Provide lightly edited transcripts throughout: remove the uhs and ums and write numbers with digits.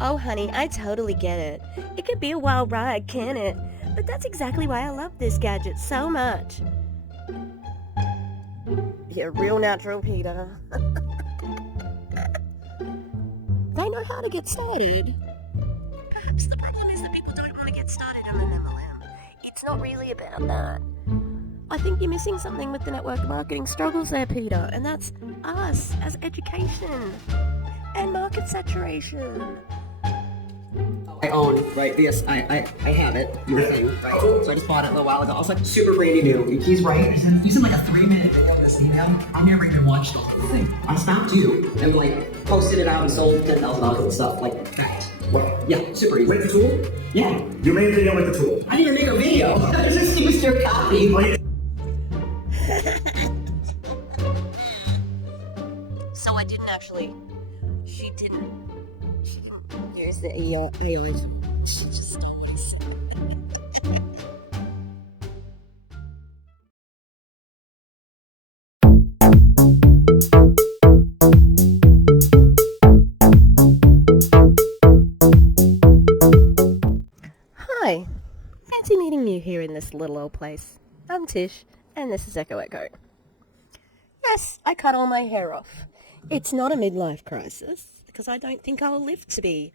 Oh, honey, I totally get it. It could be a wild ride, can't it? But that's exactly why I love this gadget so much. You're real natural, Peter. They know how to get started. Perhaps the problem is that people don't want to get started on an MLM. It's not really about that. I think you're missing something with the network marketing struggles there, Peter, and that's us as education and market saturation. I own, right? Yes, I have it. Right? So I just bought it a little while ago. I was like, super brandy new. He's right. You sent like a 3-minute video of this email. I've never even watched the whole thing. I stopped you and like posted it out and sold $10,000 and stuff like that. What? Yeah, super easy. With the tool? Yeah. You made a video with the tool. I didn't even make a video. I just used your copy. So I didn't actually. She didn't. Here's the AI. She just Hi. Fancy meeting you here in this little old place. I'm Tish, and this is Echo Echo. Yes, I cut all my hair off. It's not a midlife crisis, because I don't think I'll live to be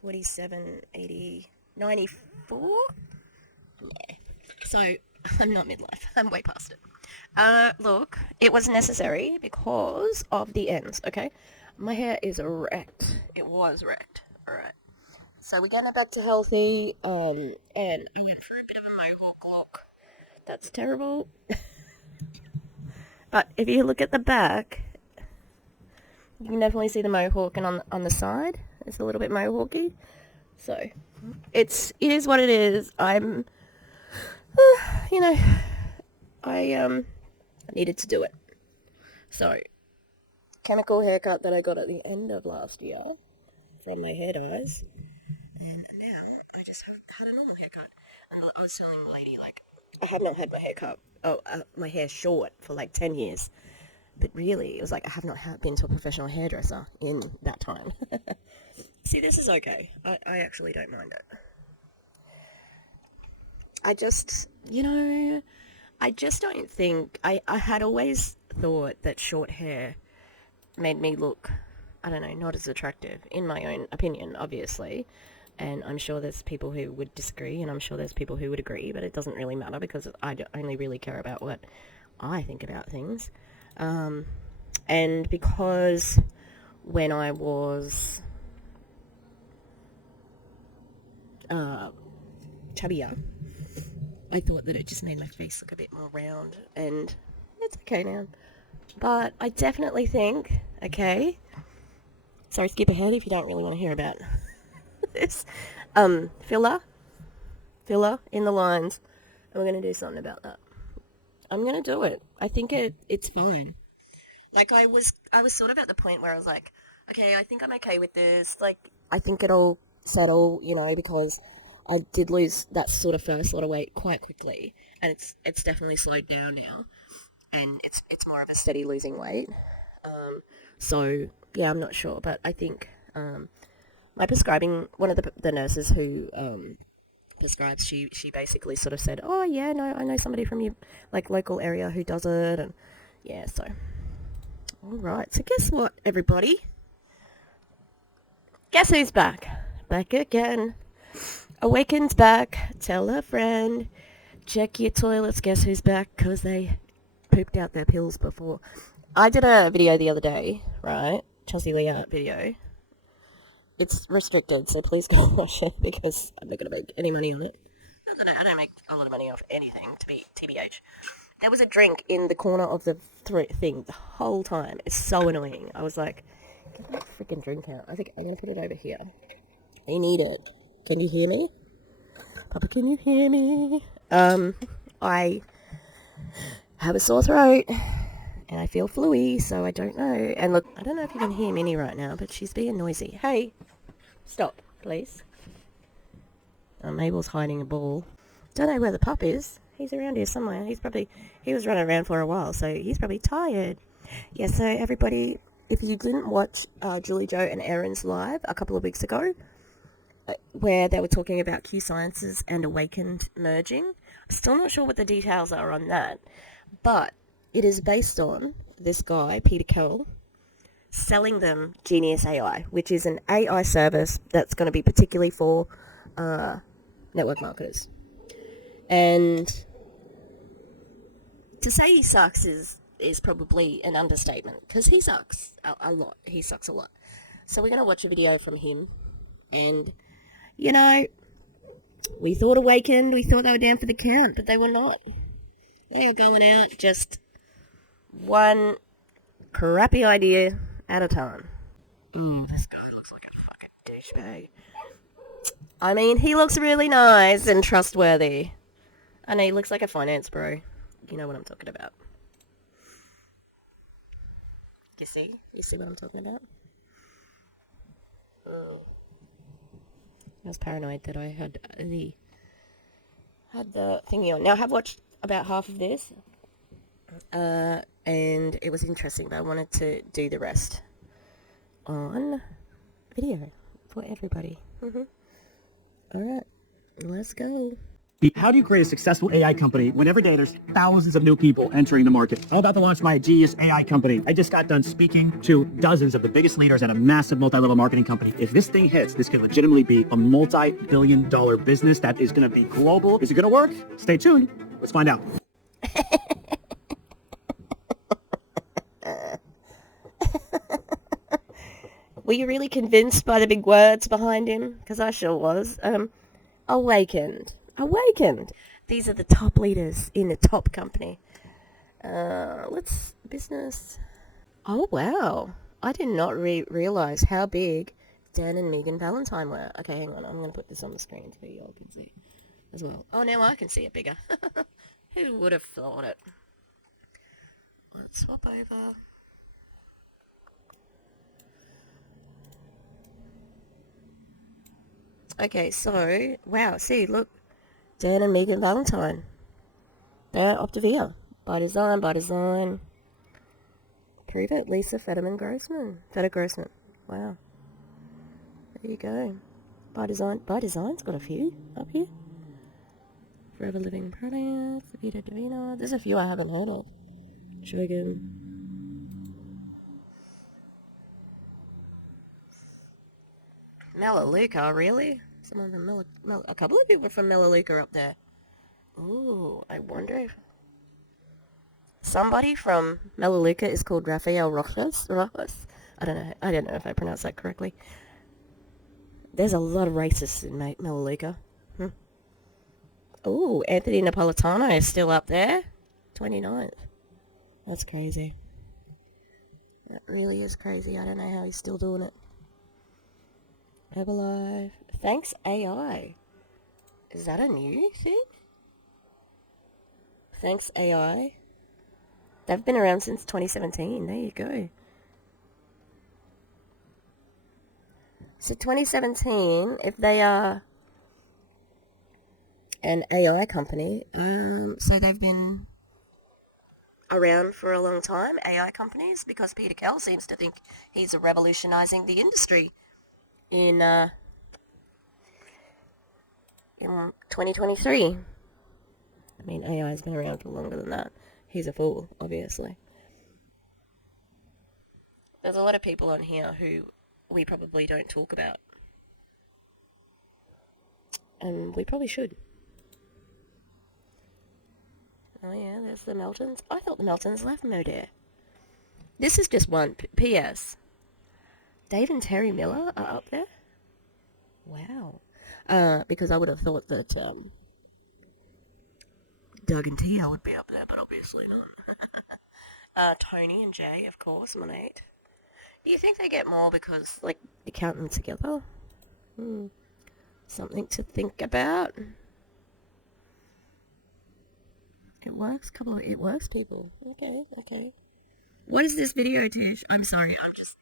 47, 80, 94? Yeah. So, I'm not midlife. I'm way past it. Look, it was necessary because of the ends, okay? My hair is wrecked. It was wrecked. Alright. So we're getting it back to healthy, and I went for a bit of a mohawk look. That's terrible. But if you look at the back, you can definitely see the mohawk, and on the side, it's a little bit mohawky. So, it is what it is. I'm, I needed to do it. So, chemical haircut that I got at the end of last year from my hair dyes. And now I just have had a normal haircut. And I was telling the lady, like, I have not had my hair short for like 10 years. But really, it was like I have not been to a professional hairdresser in that time. See, this is okay. I actually don't mind it. I just don't think... I had always thought that short hair made me look, I don't know, not as attractive, in my own opinion, obviously. And I'm sure there's people who would disagree, and I'm sure there's people who would agree, but it doesn't really matter because I only really care about what I think about things. And because when I was chubbier, I thought that it just made my face look a bit more round, and it's okay now. But I definitely think, okay, sorry, skip ahead if you don't really want to hear about this, filler in the lines, and we're going to do something about that. I'm going to do it. I think it's fine. Like, I was sort of at the point where I was like, okay, I think I'm okay with this. Like, I think it'll settle, because I did lose that sort of first lot of weight quite quickly, and it's definitely slowed down now, and it's more of a steady losing weight. So, yeah, I'm not sure, but I think, my prescribing, one of the nurses who prescribes, she basically sort of said, oh yeah, no, I know somebody from your like local area who does it, and yeah, so alright, so guess what, everybody? Guess who's back? Back again. Awakend's back. Tell a friend. Check your toilets. Guess who's back? Because they pooped out their pills before. I did a video the other day, right? Chelsea Leah video. It's restricted, so please go watch it because I'm not going to make any money on it. Not that I don't make a lot of money off anything, to be TBH. There was a drink in the corner of the thing the whole time. It's so annoying. I was like, get that freaking drink out. I think I'm going to put it over here. I need it. Can you hear me? Papa, can you hear me? I have a sore throat. And I feel fluey, so I don't know. And look, I don't know if you can hear Minnie right now, but she's being noisy. Hey, stop, please. Mabel's hiding a ball. Don't know where the pup is. He's around here somewhere. He was running around for a while, so he's probably tired. Yeah, so everybody, if you didn't watch Julie Joe and Aaron's live a couple of weeks ago, where they were talking about Q Sciences and Awakend merging, I'm still not sure what the details are on that, but it is based on this guy, Peter Kell, selling them Genius AI, which is an AI service that's going to be particularly for network marketers. And to say he sucks is probably an understatement, because he sucks a lot. He sucks a lot. So we're going to watch a video from him, and, you know, we thought Awakened, we thought they were down for the count, but they were not. They were going out just one crappy idea at a time. This guy looks like a fucking douchebag. I mean, he looks really nice and trustworthy. I know he looks like a finance bro. You know what I'm talking about. You see? You see what I'm talking about? I was paranoid that I had the thingy on. Now, I have watched about half of this, and it was interesting, but I wanted to do the rest on video for everybody. Alright, let's go. How do you create a successful AI company when every day there's thousands of new people entering the market? I'm about to launch my genius AI company. I just got done speaking to dozens of the biggest leaders at a massive multi-level marketing company. If this thing hits, this could legitimately be a multi-billion-dollar business that is going to be global. Is it going to work? Stay tuned. Let's find out. Were you really convinced by the big words behind him? Because I sure was. Awakened. These are the top leaders in the top company. Business. Oh, wow. I did not realize how big Dan and Megan Valentine were. Okay, hang on. I'm going to put this on the screen so you all can see as well. Oh, now I can see it bigger. Who would have thought it? Let's swap over. Okay, so, wow, see, look. Dan and Megan Valentine. They're Optavia. By design. Prove it, Lisa Federman-Grossman. Feder-Grossman. Wow. There you go. By design's got a few up here. Forever Living Products, Vita Divina. There's a few I haven't heard of. Dragon. Melaleuca, really? Someone from a couple of people from Melaleuca up there. Ooh, I wonder if somebody from Melaleuca is called Rafael Rojas. I don't know if I pronounced that correctly. There's a lot of racists in Melaleuca. Ooh, Anthony Napolitano is still up there. 29th. That's crazy. That really is crazy. I don't know how he's still doing it. Herbalife. Thanks AI. Is that a new thing? Thanks AI. They've been around since 2017. There you go. So 2017, if they are an AI company, so they've been around for a long time, AI companies, because Peter Kell seems to think he's revolutionizing the industry in 2023. I mean, AI has been around for longer than that. He's a fool, obviously. There's a lot of people on here who we probably don't talk about. And we probably should. Oh yeah, there's the Meltons. I thought the Meltons left Modere. This is just one. P.S. Dave and Terry Miller are up there? Wow. Because I would have thought that Doug and Tia would be up there, but obviously not. Tony and Jay, of course, Monate. Do you think they get more because, like, they count them together? Something to think about. It works, it works, people. Okay. What is this video, Tish? I'm sorry, I'm just,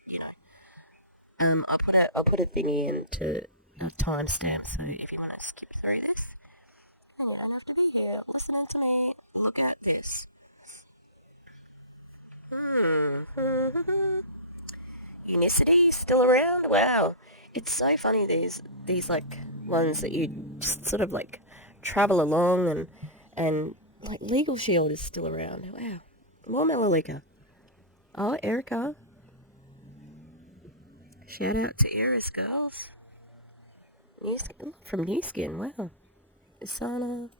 I'll put a thingy into a timestamp, so if you want to skip through this, you don't have to be here listening to me. Look at this. unicity still around? Wow. It's so funny, these like ones that you just sort of like travel along, and like Legal Shield is still around. Wow. More Melalika. Oh, Erica. Shout out to Eris, girls. From New Skin, wow. Isana.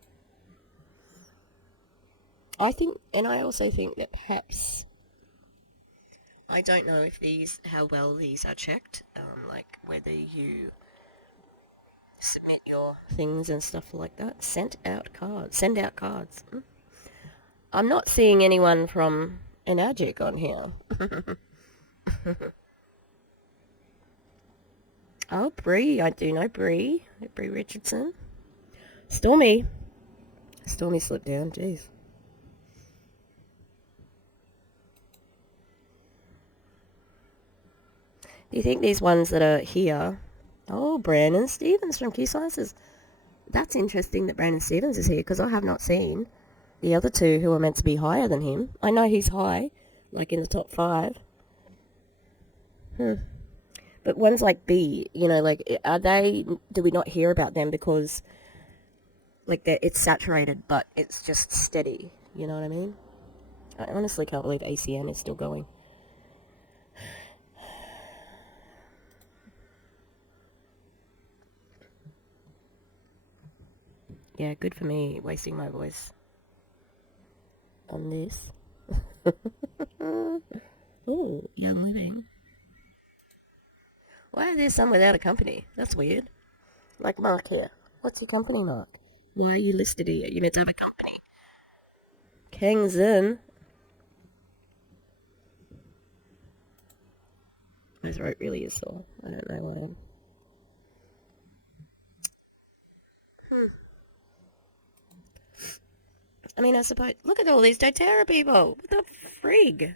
I also think that perhaps, I don't know if how well these are checked, like whether you submit your things and stuff like that. Send out cards. I'm not seeing anyone from Enagic on here. Oh, Bree, I do know Bree. Bree Richardson. Stormy slipped down, jeez. Do you think these ones that are here... Oh, Brandon Stevens from Q Sciences. That's interesting that Brandon Stevens is here, because I have not seen the other two who are meant to be higher than him. I know he's high, like in the top 5. But ones like B, like, do we not hear about them because, like, it's saturated, but it's just steady, you know what I mean? I honestly can't believe ACN is still going. Yeah, good for me, wasting my voice on this. Oh, Young Living. Why are there some without a company? That's weird. Like Mark here. What's your company, Mark? Why are you listed here? You meant to have a company. Kang Zin. My throat really is sore. I don't know why. I mean, I suppose... Look at all these doTERRA people. What the frig?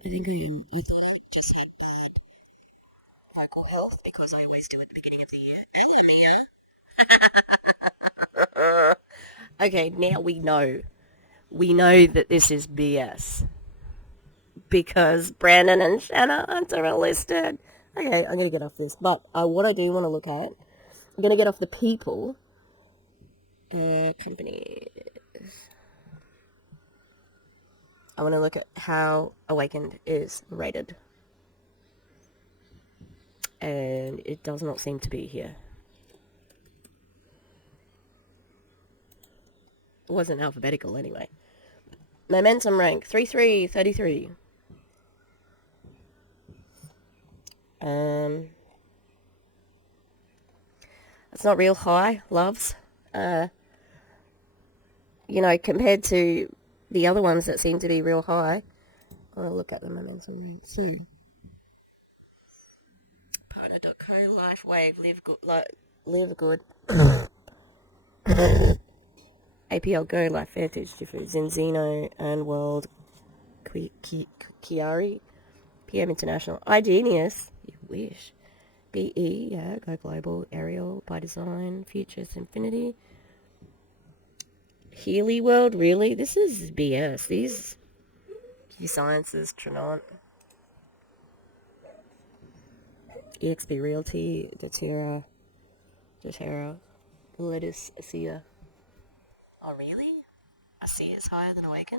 I think I thought I just had vocal health because I always do at the beginning of the year. Okay, now we know. We know that this is BS. Because Brandon and Shanna Hunter are listed. Okay, I'm going to get off this. But what I do want to look at, I'm going to get off the people. Company. I want to look at how Awakend is rated. And it does not seem to be here. It wasn't alphabetical anyway. Momentum rank 3333. It's not real high, loves. Compared to the other ones that seem to be real high. I'll look at the momentum rank. So, partner.co, life wave, live good. APL Go, Life Heritage, Differs, Zenzino, and World, Chiari, PM International, iGenius, you wish, BE, yeah, Go Global, Ariel, By Design, Futures Infinity, Healy World, really? This is BS. These Q Sciences, Trinont, EXP Realty, doTERRA, Lettuce, ASEA. Oh, really? ASEA is higher than Awaken?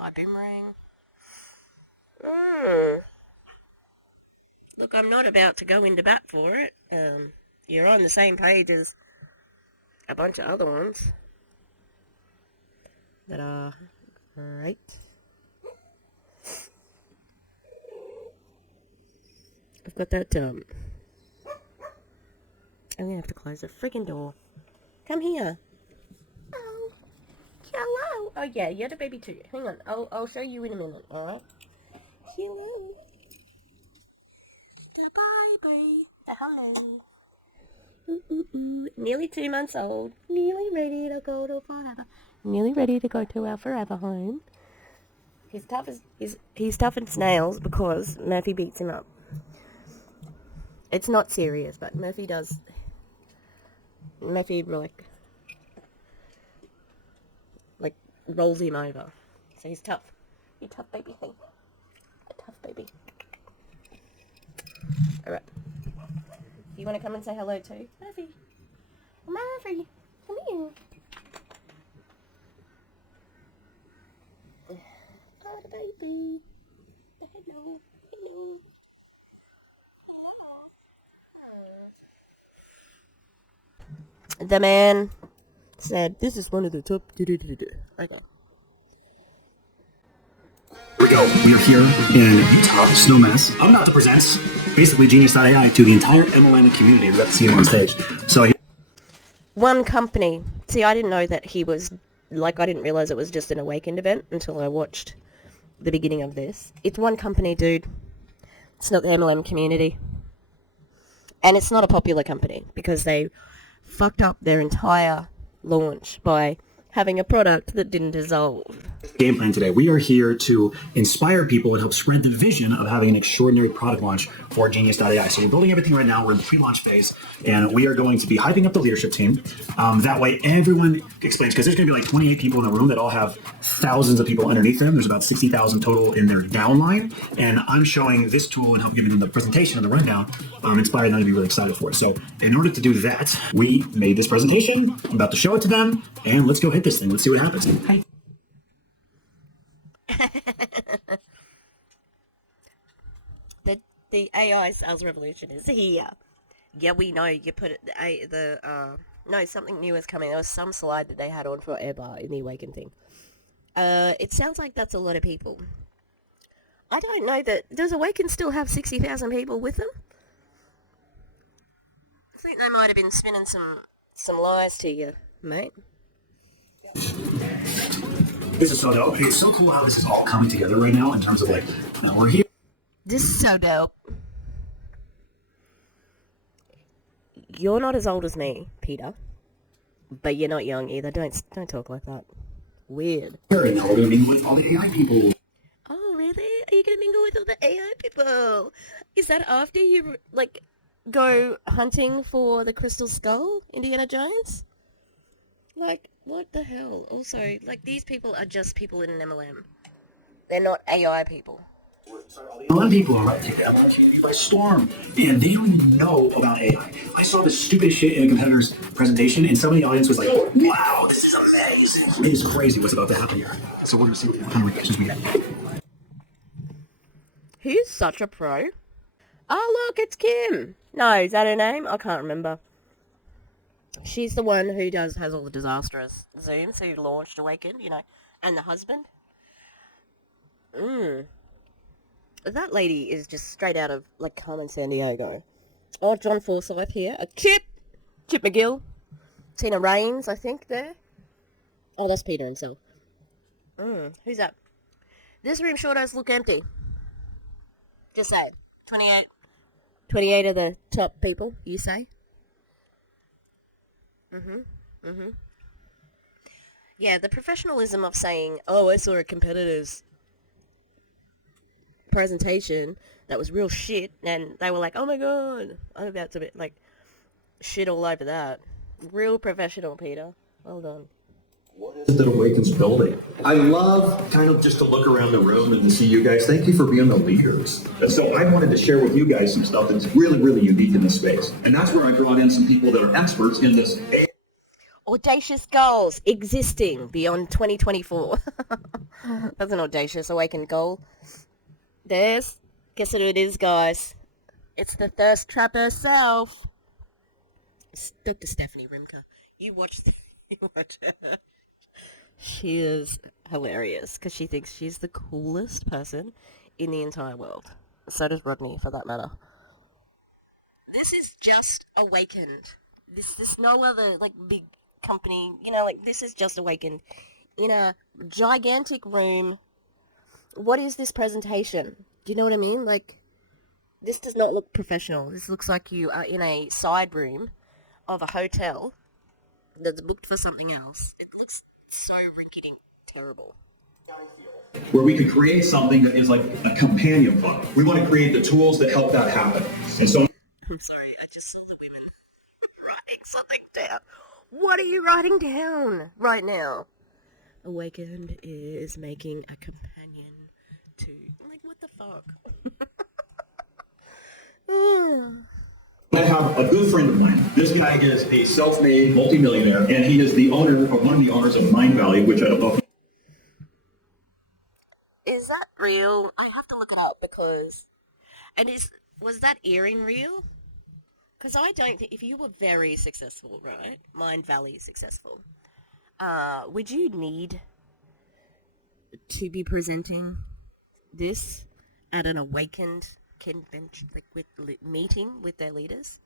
iBoomerang. Look, I'm not about to go into bat for it. You're on the same page as a bunch of other ones that are great. I've got that, I'm gonna have to close the friggin' door. Come here. Oh, hello. Oh yeah, you're the baby too. Hang on, I'll show you in a minute, alright? Hello. The baby. Hello. Nearly 2 months old. Nearly ready to go to forever. Nearly ready to go to our forever home. He's tough as snails because Murphy beats him up. It's not serious, but Murphy rolls him over. So he's tough. You tough baby thing. A tough baby. Alright. You want to come and say hello too? Murphy. Murphy, come here. Oh, the baby. Hello. Hello. The man said, this is one of the top... Okay. Here we go. We are here in Utah, Snowmass. I'm about to present basically Genius.ai to the entire MLM community. We've got to see him on stage. So One company. See, I didn't know that he was... Like, I didn't realize it was just an Awakend event until I watched the beginning of this. It's one company, dude. It's not the MLM community. And it's not a popular company because they fucked up their entire launch by having a product that didn't dissolve. game plan today. We are here to inspire people and help spread the vision of having an extraordinary product launch for Genius.ai. So we're building everything right now. We're in the pre-launch phase, and we are going to be hyping up the leadership team. That way everyone explains, because there's going to be like 28 people in the room that all have thousands of people underneath them. There's about 60,000 total in their downline, and I'm showing this tool and help giving them the presentation and the rundown, inspired them to be really excited for it. So in order to do that, we made this presentation. I'm about to show it to them, and let's go hit this thing. Let's see what happens. The AI sales revolution is here. Yeah, we know. You put it. No, something new is coming. There was some slide that they had on forever in the Awakend thing. It sounds like that's a lot of people. I don't know that. Does Awakend still have 60,000 people with them? I think they might have been spinning some lies to you, mate. This is so dope. It's so cool how this is all coming together right now in terms of like, we're here. This is so dope. You're not as old as me, Peter. But you're not young either. Don't talk like that. Weird. And now we're going to mingle with all the AI people. Oh, really? Are you going to mingle with all the AI people? Is that after you, like, go hunting for the Crystal Skull, Indiana Jones? Like, what the hell? Also, like, these people are just people in an MLM. They're not AI people. MLM people are about to take the MLM community by storm, and they don't even know about AI. I saw the stupidest shit in a competitor's presentation, and somebody in the audience was like, wow, this is amazing. It is crazy what's about to happen here. So we're going to see what kind of reactions we get. He's such a pro. Oh, look, it's Kim. No, is that her name? I can't remember. She's the one who has all the disastrous Zooms, who launched Awakend, you know, and the husband. That lady is just straight out of, like, Carmen Sandiego. Oh, John Forsyth here. Chip McGill. Tina Raines, I think, there. Oh, that's Peter himself. Who's that? This room sure does look empty. Just say. 28 of the top people, you say? Yeah, the professionalism of saying, oh, I saw a competitor's presentation that was real shit, and they were like, oh my god, I'm about to be, like, shit all over that. Real professional, Peter. Well done. What is it that Awakend's building? I love kind of just to look around the room and to see you guys. Thank you for being the leaders. So I wanted to share with you guys some stuff that's really, really unique in this space. And that's where I brought in some people that are experts in this. Audacious goals existing beyond 2024. That's an audacious Awakend goal. Guess what it is, guys? It's the thirst trap herself. It's Dr. Stephanie Rimka. You watch her. She is hilarious because she thinks she's the coolest person in the entire world. So does Rodney, for that matter. This is just Awakend. This no other, like, big company. You know, like, this is just Awakend in a gigantic room. What is this presentation? Do you know what I mean? Like, this does not look professional. This looks like you are in a side room of a hotel that's booked for something else. It looks so rinky-dink terrible. Where we could create something that is like a companion book. We want to create the tools that help that happen. And so I'm sorry, I just saw the women writing something down. What are you writing down right now? Awakend is making a companion to... Like, what the fuck? I have a good friend of mine. This guy is a self-made multimillionaire, and he is the owner, or one of the owners of Mind Valley, which I don't know. Is that real? I have to look it up because... And was that earring real? Because I don't think... If you were very successful, right? Mind Valley successful. Would you need to be presenting this at an Awakend convention, like meeting with their leaders?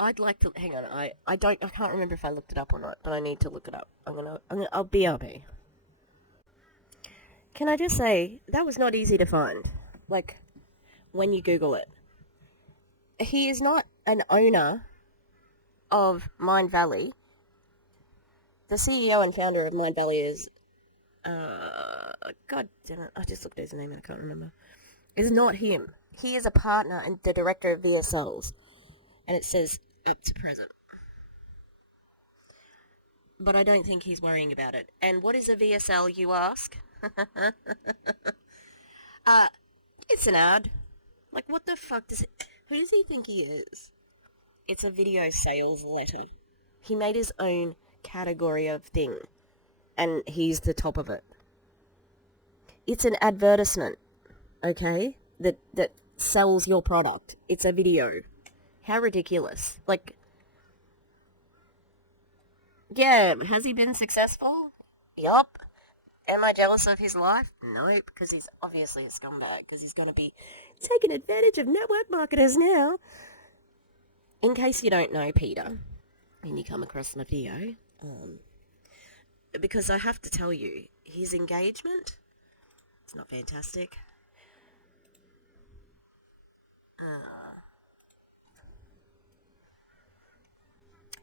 I'd like to... Hang on, I can't remember if I looked it up or not, but I need to look it up. I'll BRB. Can I just say, that was not easy to find. Like, when you Google it. He is not an owner of Mind Valley. The CEO and founder of Mind Valley is, God damn it, I just looked at his name and I can't remember. It's not him. He is a partner and the director of VSLs. And it says, up to present. But I don't think he's worrying about it. And what is a VSL, you ask? It's an ad. Like, what the fuck does it... Who does he think he is? It's a video sales letter. He made his own category of thing. And he's the top of it. It's an advertisement, okay? That sells your product. It's a video. How ridiculous. Like, yeah, has he been successful? Yup. Am I jealous of his life? Nope, because he's obviously a scumbag, because he's going to be taking advantage of network marketers now. In case you don't know Peter, and you come across my video, because I have to tell you, his engagement, it's not fantastic.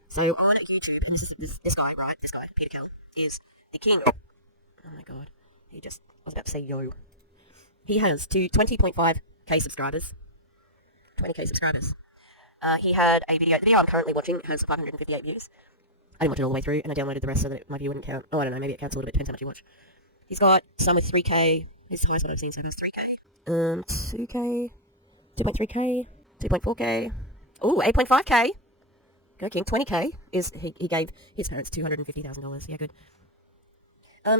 So I'm on YouTube, and this guy, right, Peter Kell, is the king. Oh my god, I was about to say yo. He has 20.5k subscribers. 20k subscribers. He had the video I'm currently watching has 558 views. I didn't watch it all the way through, and I downloaded the rest so that my view wouldn't count. Oh, I don't know, maybe it counts a little bit, depends how much you watch. He's got some with 3k, his highest one I've seen so far is 3k. 2k, 2.3k, 2.4k, ooh, 8.5k. Go King, 20k is, he gave his parents $250,000, yeah, good.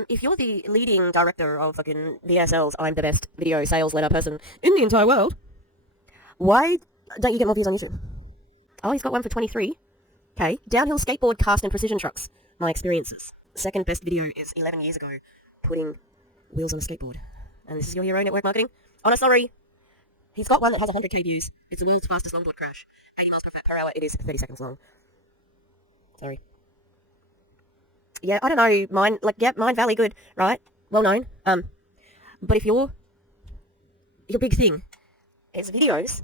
If you're the leading director of fucking VSLs, I'm the best video sales letter person in the entire world, why don't you get more views on YouTube? Oh, he's got one for 23. Okay, downhill skateboard, cast and precision trucks. My experiences. Second best video is 11 years ago, putting wheels on a skateboard. And this is your hero, network marketing? Oh no, sorry. He's got one that has 100k views. It's the world's fastest longboard crash. 80 miles per hour. It is 30 seconds long. Sorry. Yeah, I don't know, Mind Valley, good, right? Well known. But if your big thing is videos,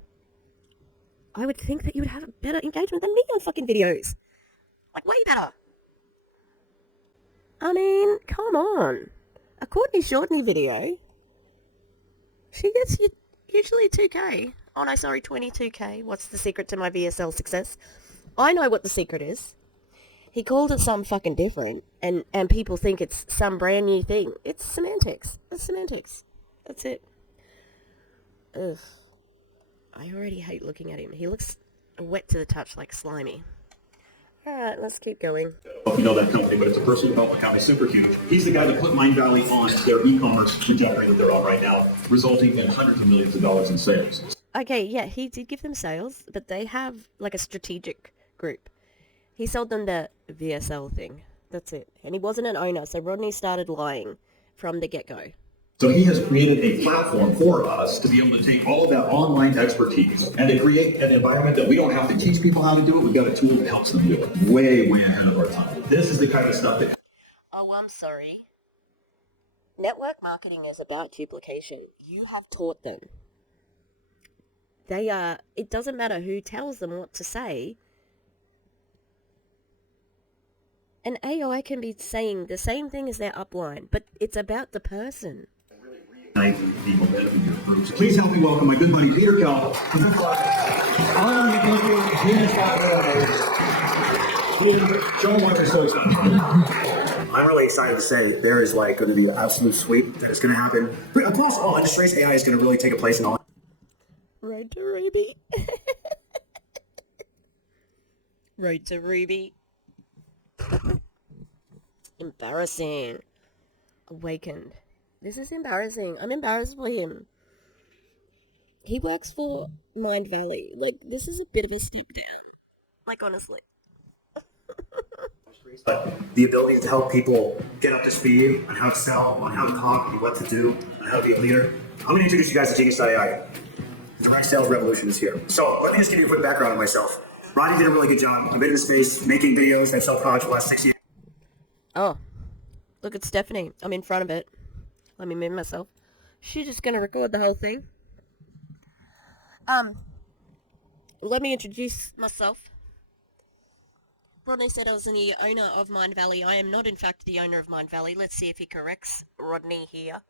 I would think that you would have better engagement than me on fucking videos. Like, way better. I mean, come on. A Courtney Shortney video, she gets you usually 2k. Oh no, sorry, 22k. What's the secret to my VSL success? I know what the secret is. He called it something fucking different, and people think it's some brand new thing. It's semantics. It's semantics. That's it. Ugh. I already hate looking at him. He looks wet to the touch, like slimy. Alright, let's keep going. You know that company, but it's a personal development company, super huge. He's the guy that put Mind Valley on their e-commerce trajectory that they're on right now, resulting in hundreds of millions of dollars in sales. Okay, yeah, he did give them sales, but they have, like, a strategic group. He sold them the VSL thing. That's it. And he wasn't an owner, so Rodney started lying from the get-go. So he has created a platform for us to be able to take all of that online expertise and to create an environment that we don't have to teach people how to do it. We've got a tool that helps them do it. Way, way ahead of our time. This is the kind of stuff that... Oh, I'm sorry. Network marketing is about duplication. You have taught them. It doesn't matter who tells them what to say. An AI can be saying the same thing as their upline, but it's about the person. The momentum in your groups. Please help me welcome my good buddy Peter Kell. Show them what you're so excited. I'm really excited to say there is like going to be an absolute sweep that is going to happen across all industries. AI is going to really take a place in all. Road to Ruby. Road to Ruby. Embarrassing. Awakened. This is embarrassing. I'm embarrassed for him. He works for Mind Valley. Like, this is a bit of a step down. Like, honestly. But the ability to help people get up to speed on how to sell, on how to talk, and what to do, on how to be a leader. I'm going to introduce you guys to Genius.ai. The direct sales revolution is here. So let me just give you a quick background on myself. Rodney did a really good job. I've been in the space making videos. I've self-taught for the last 6 years. Oh. Look at Stephanie. I'm in front of it. Let me move myself. She's just going to record the whole thing. Let me introduce myself. Rodney said I was the owner of Mind Valley. I am not, in fact, the owner of Mind Valley. Let's see if he corrects Rodney here.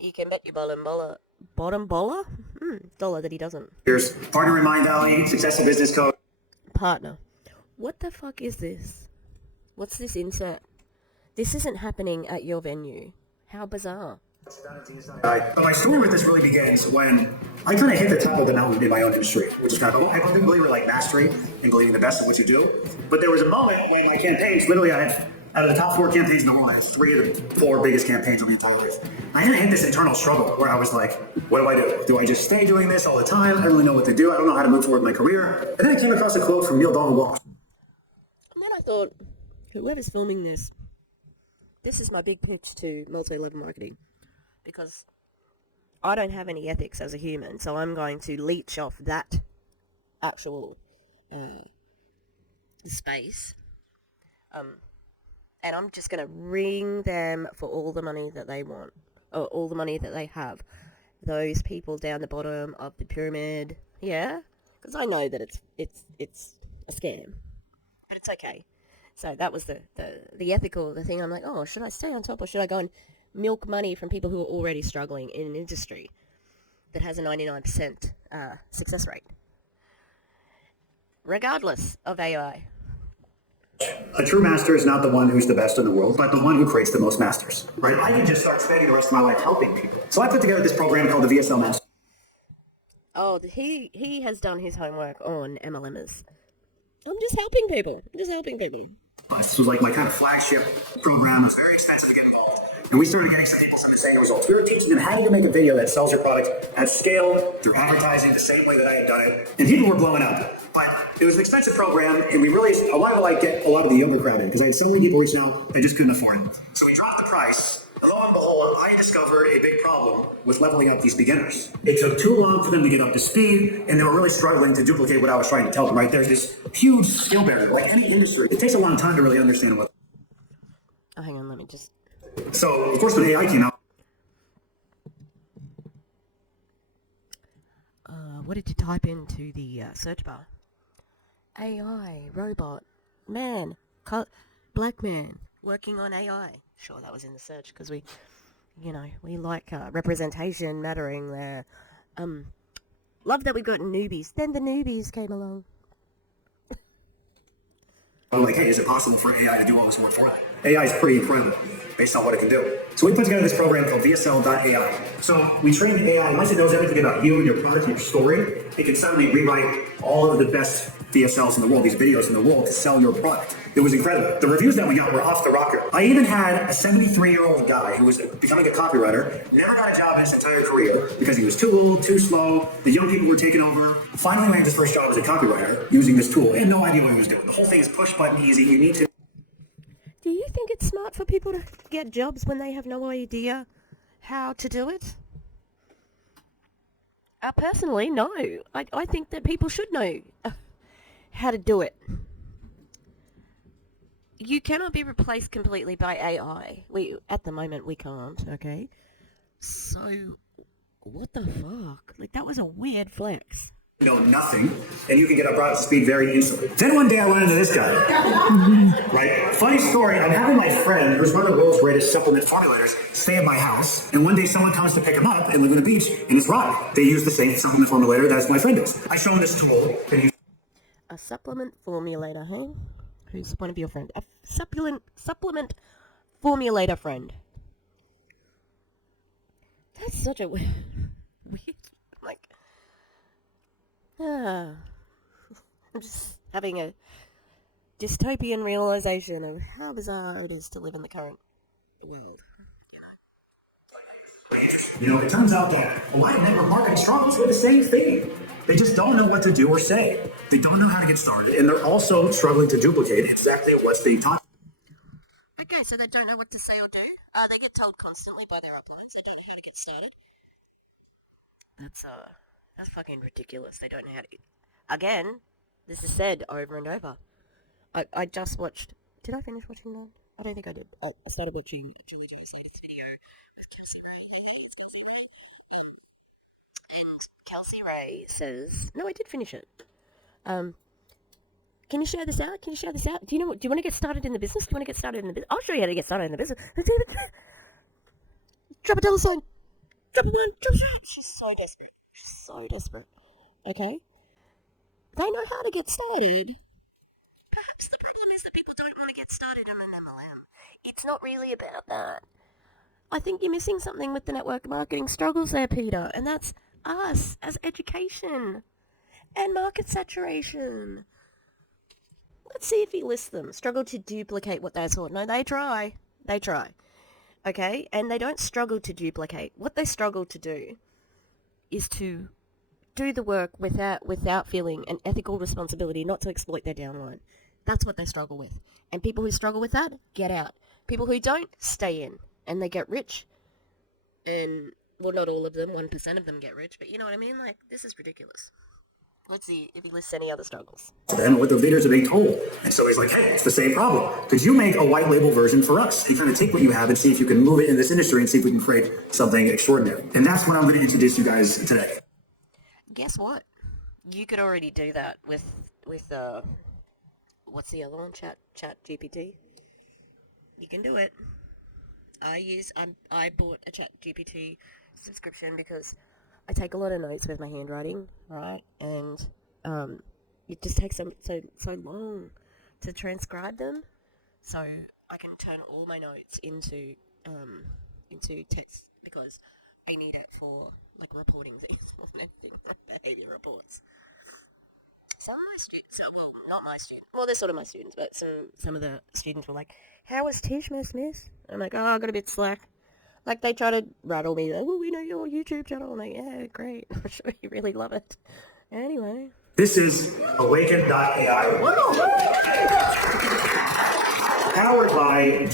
You can bet your bottom dollar that he doesn't. Here's partner in Mind Valley, successful business coach. Partner. What the fuck is this? What's this insert? This isn't happening at your venue. How bizarre. But my story with this really begins when I kind of hit the top of the mountain in my own industry, which is kind of, I believe in like mastery and believing the best of what you do. But there was a moment when my campaigns, literally I had, out of the top 4 campaigns in the world, I had 3 of the 4 biggest campaigns of the entire year. I didn't hit this internal struggle where I was like, what do I do? Do I just stay doing this all the time? I don't really know what to do. I don't know how to move forward in my career. And then I came across a quote from Neil Donald Walsh. And then I thought, whoever's filming this is my big pitch to multi-level marketing. Because I don't have any ethics as a human, so I'm going to leech off that actual space. And I'm just going to ring them for all the money that they want, or all the money that they have. Those people down the bottom of the pyramid, yeah? Because I know that it's a scam, but it's okay. So that was the ethical, the thing. I'm like, oh, should I stay on top or should I go and milk money from people who are already struggling in an industry that has a 99% success rate, regardless of AI. A true master is not the one who's the best in the world, but the one who creates the most masters, right? I can just start spending the rest of my life helping people. So I put together this program called the VSL Master. Oh, he has done his homework on MLMers. I'm just helping people. This was like my kind of flagship program. It was very expensive to get involved. And we started getting some people some insane results. We were teaching them how to make a video that sells your product at scale through advertising the same way that I had done it. And people were blowing up. But it was an expensive program, and we really, I wanted to like get a lot of the younger crowd in because I had so many people reaching out, they just couldn't afford it. So we dropped the price. And lo and behold, I discovered a big problem with leveling up these beginners. It took too long for them to get up to speed, and they were really struggling to duplicate what I was trying to tell them, right? There's this huge skill barrier. Like any industry, it takes a long time to really understand what. Oh, hang on, let me just... So, of course, when AI came out, what did you type into the search bar? AI, robot, man, black man, working on AI. Sure, that was in the search, because we like representation mattering there. Love that we've got newbies. Then the newbies came along. I'm like, hey, is it possible for AI to do all this work for us? AI is pretty incredible based on what it can do. So we put together this program called VSL.ai. So we train the AI, once it knows everything about you and your product and your story, it can suddenly rewrite all of the best VSLs in the world, these videos in the world, to sell your product. It was incredible. The reviews that we got were off the rocker. I even had a 73-year-old guy who was becoming a copywriter, never got a job in his entire career because he was too old, too slow, the young people were taking over. Finally landed his first job as a copywriter using this tool. He had no idea what he was doing. The whole thing is push button easy. You need to... Do you think it's smart for people to get jobs when they have no idea how to do it? Personally, no. I think that people should know how to do it. You cannot be replaced completely by AI. At the moment, we can't, okay? So, what the fuck? Like, that was a weird flex. Know nothing, and you can get brought up to speed very instantly. Then one day I run into this guy. Right? Funny story, I'm having my friend, who's one of the world's greatest supplement formulators, stay at my house, and one day someone comes to pick him up and live on the beach, and it's Rob. They use the same supplement formulator that my friend does. I show him this tool, and he's a supplement formulator, hey? who's one of your friend, a supplement formulator friend. That's such a weird, like, I'm just having a dystopian realization of how bizarre it is to live in the current world. You know, it turns out that a lot of network marketing struggles with the same thing. They just don't know what to do or say. They don't know how to get started, and they're also struggling to duplicate exactly what's being taught. Okay, so they don't know what to say or do. They get told constantly by their uplines. They don't know how to get started. That's fucking ridiculous. They don't know how to. Again, this is said over and over. I just watched. Did I finish watching that? I don't think I did. I started watching Julie Jose's video with Kelsey Ray. And Kelsey Ray says, "No, I did finish it. Can you share this out? Can you share this out? Do you want to get started in the business? Do you want to get started in the business? I'll show you how to get started in the business. Drop a dollar sign. Drop a one. Drop a sign." She's so desperate. She's so desperate. Okay? They know how to get started. Perhaps the problem is that people don't want to get started in an MLM. It's not really about that. I think you're missing something with the network marketing struggles there, Peter, and that's us as education and market saturation. Let's see if he lists them. Struggle to duplicate what they saw. No, they try. They try. Okay? And they don't struggle to duplicate. What they struggle to do is to do the work without feeling an ethical responsibility not to exploit their downline. That's what they struggle with. And people who struggle with that, get out. People who don't, stay in. And they get rich. And, well, not all of them. 1% of them get rich. But you know what I mean? Like, this is ridiculous. Let's see if he lists any other struggles. Them what the leaders are being told. And so he's like, hey, it's the same problem. Could you make a white label version for us? You kind of take what you have and see if you can move it in this industry and see if we can create something extraordinary. And that's what I'm going to introduce you guys today. Guess what? You could already do that with what's the other one? Chat GPT. You can do it. I bought a Chat GPT subscription because I take a lot of notes with my handwriting, right? And it just takes so long to transcribe them. So I can turn all my notes into text because I need it for like reporting things more than anything, behavior reports. Some of my students, well, not my students, well, they're sort of my students, but some of the students were like, "How was Tishmas, miss?" I'm like, "Oh, I got a bit slack." Like, they try to rattle me, like, "Oh, we know your YouTube channel." I'm like, "Yeah, great. I'm sure you really love it." Anyway. This is Awakend.ai. Powered by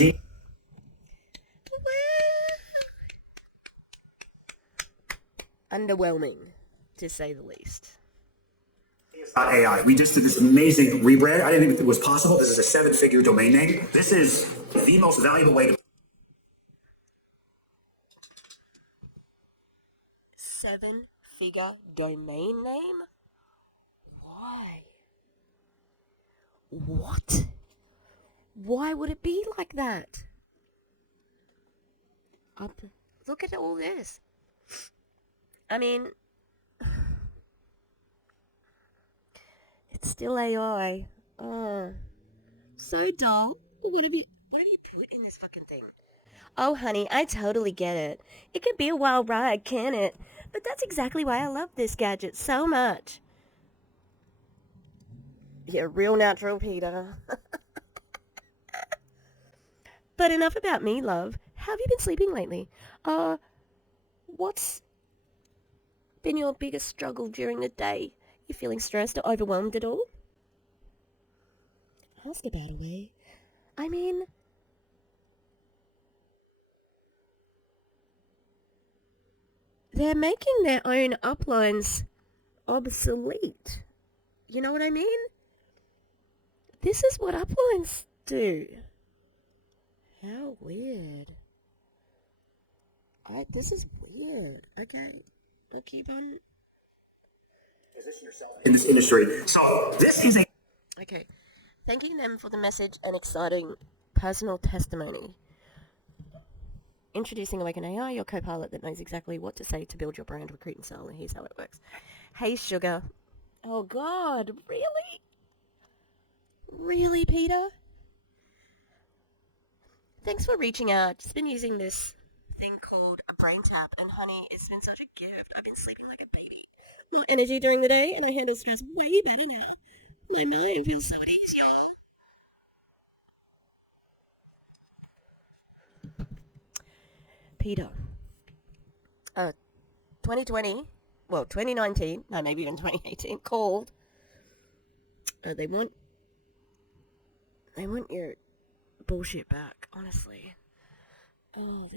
Underwhelming, to say the least. AI. We just did this amazing rebrand. I didn't think it was possible. This is a 7-figure domain name. This is the most valuable way to 7-figure domain name? Why? What? Why would it be like that? Look at all this. I mean, it's still AI. Oh, so dull. What have you put in this fucking thing? Oh, honey, I totally get it. It can be a wild ride, can't it? But that's exactly why I love this gadget so much. Yeah, real natural, Peter. But enough about me, love. How have you been sleeping lately? What's been your biggest struggle during the day? You feeling stressed or overwhelmed at all? Ask about a way. I mean, they're making their own uplines obsolete. You know what I mean? This is what uplines do. How weird. This is weird. Okay. I'll keep on. in this industry. So this is a Okay. Thanking them for the message and exciting personal testimony. Introducing Awakend AI, your co-pilot that knows exactly what to say to build your brand, recruit, and sell. And here's how it works. Hey, sugar. Oh, God. Really? Really, Peter? Thanks for reaching out. Just been using this thing called a brain tap, and honey, it's been such a gift. I've been sleeping like a baby. More energy during the day, and I handle stress way better now. My mind feels so at ease, y'all. Peter. 2020, well, 2019, no, maybe even 2018, called. They want your bullshit back, honestly. Oh,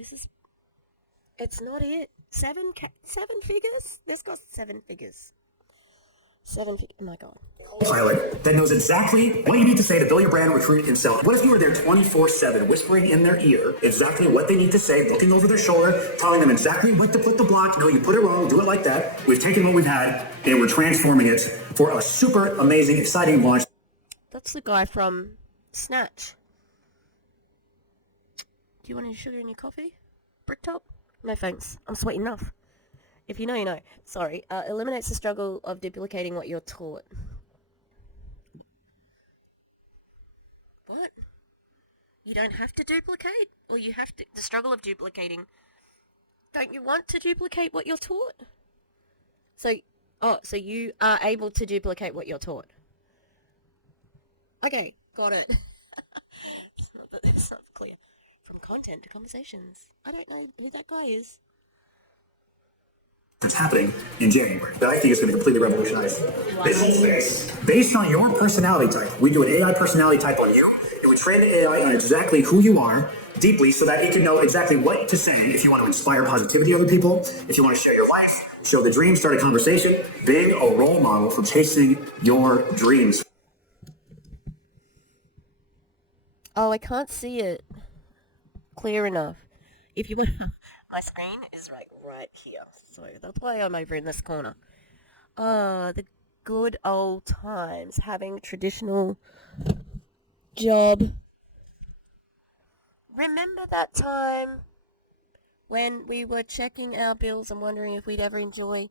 it's not it. Seven figures? This cost 7 figures. Oh my god. Pilot that knows exactly what you need to say to build your brand, recruit, and sell. What if you were there 24/7, whispering in their ear exactly what they need to say, looking over their shoulder, telling them exactly what to put the block? No, you put it wrong, do it like that. We've taken what we've had and we're transforming it for a super amazing, exciting launch. That's the guy from Snatch. Do you want any sugar in your coffee? Bricktop? No thanks. I'm sweet enough. If you know, you know. Sorry. Eliminates the struggle of duplicating what you're taught. What? You don't have to duplicate? Or you have to... The struggle of duplicating. Don't you want to duplicate what you're taught? So you are able to duplicate what you're taught. Okay, got it. It's not clear. From content to conversations. I don't know who that guy is. It's happening in January that I think is going to completely revolutionize this whole space. Based on your personality type, we do an AI personality type on you, and we train the AI on exactly who you are deeply so that it can know exactly what to say if you want to inspire positivity to other people, if you want to share your life, show the dream, start a conversation, being a role model for chasing your dreams. Oh, I can't see it clear enough. If you want... My screen is right here, so that's why I'm over in this corner. The good old times, having traditional job. Remember that time when we were checking our bills and wondering if we'd ever enjoy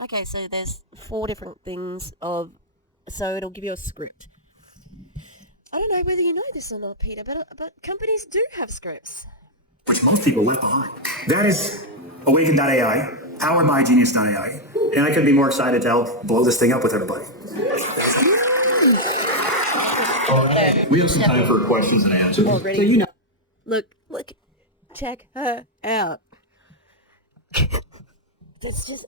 okay, so there's 4 different things so it'll give you a script. I don't know whether you know this or not, Peter, but companies do have scripts. Which most people left behind. That is Awakend.ai, powered by Genius.ai. And I couldn't be more excited to help blow this thing up with everybody. We have some time for questions and answers. Already. So you know. Look, check her out. That's just...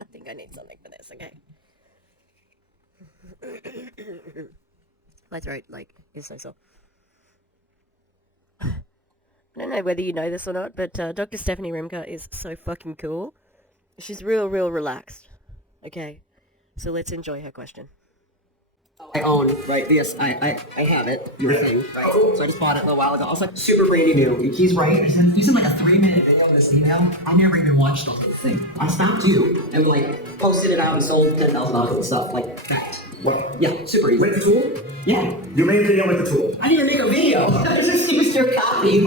I think I need something for this, okay? My throat, is so sore. I don't know whether you know this or not, but Dr. Stephanie Rimka is so fucking cool. She's real relaxed. Okay? So let's enjoy her question. I own, right? Yes, I have it. Your thing, right? So I just bought it a little while ago. I was like, super brandy new. He's right. You sent like a 3-minute video of this email. I never even watched the whole thing. I stopped you and posted it out and sold $10,000 of stuff like that. What? Yeah, super easy. With the tool? Yeah. You made a video with the tool. I didn't even make a video. I just used your copy.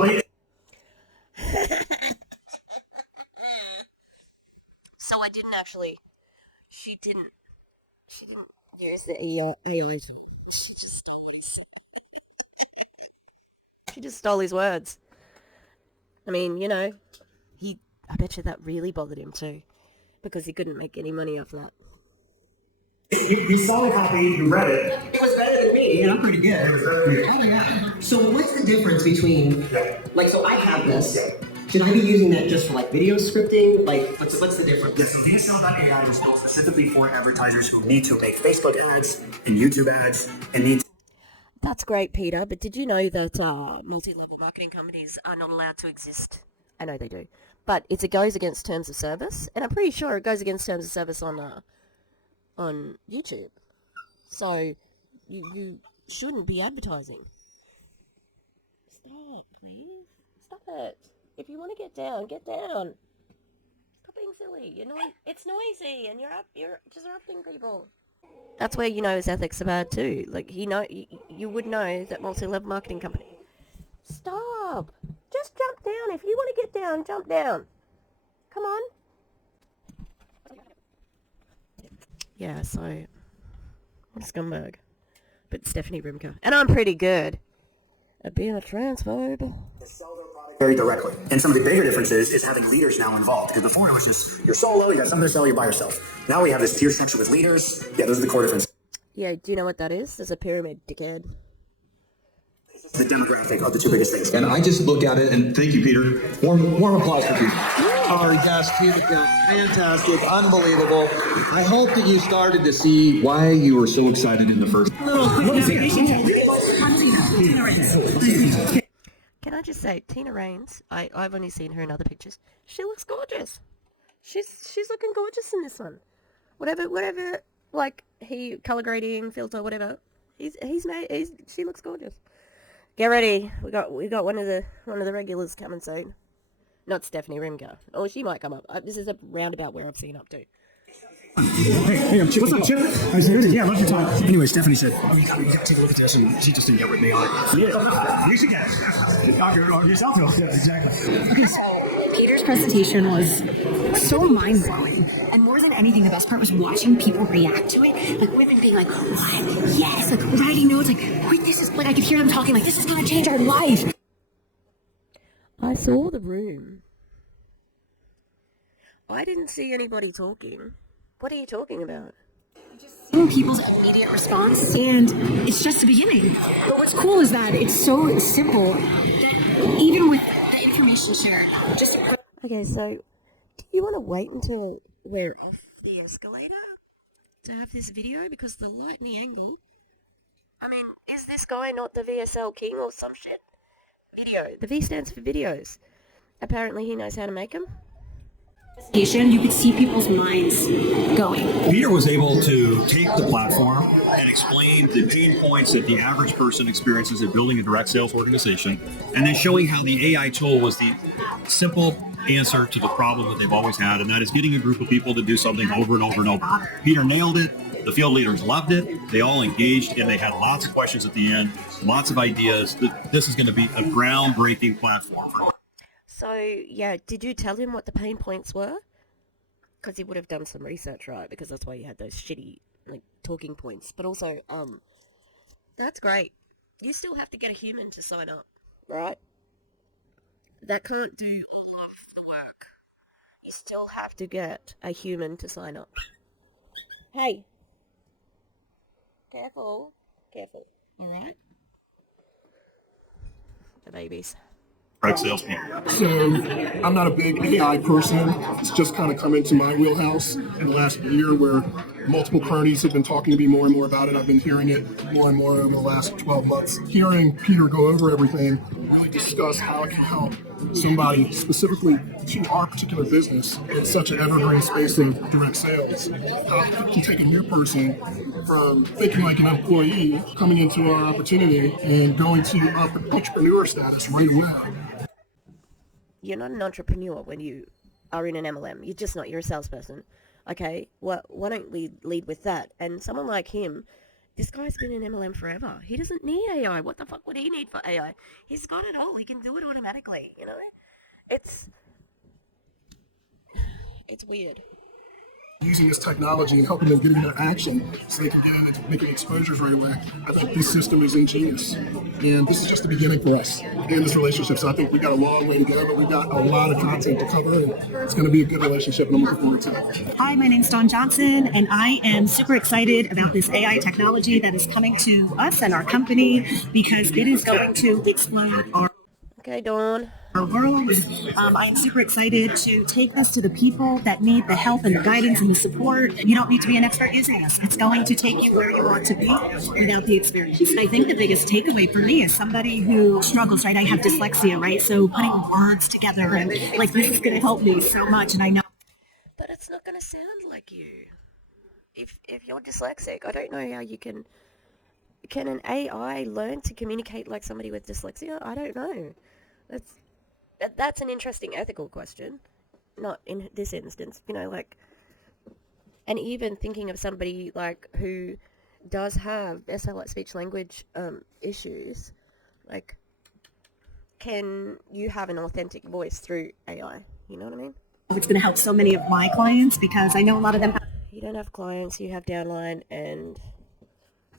So I didn't actually... She didn't use the AI tool. She just stole his words. I mean, I bet you that really bothered him too. Because he couldn't make any money off that. You saw the copy, you read it. It was better than me, and I'm pretty good. It was better than you. Oh, yeah. So what's the difference between, so I have this. Should I be using that just for video scripting? What's the difference? Yes, VSL.ai was built specifically for advertisers who need to make Facebook ads and YouTube ads and need to... That's great, Peter, but did you know that multi-level marketing companies are not allowed to exist? I know they do. But it goes against terms of service, and I'm pretty sure it goes against terms of service on YouTube. So you shouldn't be advertising. Stop, please. Stop it. If you want to get down, get down. Stop being silly. It's noisy, and you're disrupting people. That's where his ethics are bad too. You would know that multi-level marketing company. Stop. Just jump down. If you want to get down, jump down. Come on. yeah, so what a scumbag. But Stephanie Rimker. And I'm pretty good at being a transphobe. Very directly. And some of the bigger differences is having leaders now involved. Because before it was just, you're solo, you got something to sell, you're by yourself. Now we have this tier structure with leaders. Yeah, those are the core differences. Yeah, do you know what that is? There's a pyramid, dickhead. The demographic are the two biggest things. And I just look at it and thank you, Peter. Warm applause for Peter. Our guest, Peter Kell, fantastic, unbelievable. I hope that you started to see Why you were so excited in the first. Can I just say, Tina Raines, I've only seen her in other pictures. She looks gorgeous. She's looking gorgeous in this one. Whatever, like, color grading, filter, whatever. She looks gorgeous. Get ready. We got one of the regulars coming soon. Not Stephanie Rimker. Oh, she might come up. This is a roundabout where I've seen up to. Hey, what's up, Chip? Yeah, love your time. Anyway, Stephanie said, you gotta take a look at this, and she just didn't get with me on it. So yeah, you should get it. Knock yourself out. Yeah, exactly. Okay, so Peter's presentation was so mind-blowing. And more than anything, the best part was watching people react to it. Like women being like, what? Yes! Like writing notes, like, wait, this is, like, I could hear them talking, like, this is gonna change our life. I saw the room. I didn't see anybody talking. What are you talking about? Seeing people's immediate response, and it's just the beginning. But what's cool is that it's so simple that even with the information shared, just Okay, so do you want to wait until we're off the escalator to have this video? Because the light and the angle... I mean, is this guy not the VSL king or some shit? Video. The V stands for videos. Apparently he knows how to make them. you could see people's minds going. Peter was able to take the platform and explain the pain points that the average person experiences in building a direct sales organization, and then showing how the AI tool was the simple answer to the problem that they've always had, and that is getting a group of people to do something over and over and over. Peter nailed it. The field leaders loved it. They all engaged, and they had lots of questions at the end, lots of ideas. This is going to be a groundbreaking platform for him. So, yeah, did you tell him what the pain points were? Because he would have done some research, right? Because that's why you had those shitty, like, talking points. But also, that's great. You still have to get a human to sign up, right? That can't do all of the work. You still have to get a human to sign up. Hey. Careful. Careful. Alright? The babies. Direct salespeople. So I'm not a big AI person. It's just kind of come into my wheelhouse in the last year where multiple cronies have been talking to me more and more about it. I've been hearing it more and more over the last 12 months. Hearing Peter go over everything, really discuss how it can help somebody specifically to our particular business in such an evergreen space of direct sales. How it can take a new person from thinking like an employee coming into our opportunity and going to entrepreneur status right away. You're not an entrepreneur when you are in an MLM. You're just not. You're a salesperson. Okay? Well, why don't we lead with that? And someone like him, this guy's been in MLM forever. He doesn't need AI. What the fuck would he need for AI? He's got it all. He can do it automatically, you know? It's weird. Using this technology and helping them get into action so they can get in and making exposures right away. I think this system is ingenious. And this is just the beginning for us in this relationship. So I think we've got a long way to go, but we've got a lot of content to cover, and it's going to be a good relationship, and I'm looking forward to it. Hi, my name's Dawn Johnson, and I am super excited about this AI technology that is coming to us and our company because it is going to explode our Dawn. world. I am super excited to take this to the people that need the help and the guidance and the support. You don't need to be an expert using this. It's going to take you where you want to be without the experience. I think the biggest takeaway for me is somebody who struggles, right? I have dyslexia, right? So putting words together and like this is going to help me so much, and I know. But it's not going to sound like you. If you're dyslexic, I don't know how you can an AI learn to communicate like somebody with dyslexia? I don't know. That's an interesting ethical question, not in this instance, you know, like, and even thinking of somebody, like, who does have SL, speech language issues, like, can you have an authentic voice through AI, you know what I mean? It's going to help so many of my clients because I know a lot of them. You don't have clients, you have downline and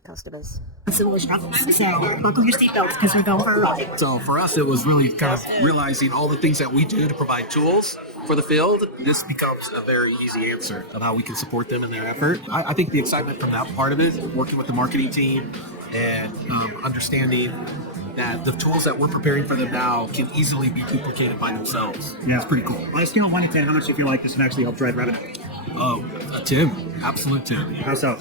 customers. So buckle your seatbelts because we're going for a ride. So for us, it was really kind of realizing all the things that we do to provide tools for the field. This becomes a very easy answer of how we can support them in their effort. I think the excitement from that part of it, working with the marketing team and understanding that the tools that we're preparing for them now can easily be duplicated by themselves. Yeah, it's pretty cool. On a scale of 1 to 10, how much do you feel like this can actually help drive revenue? Oh, a 10, absolute 10. How so?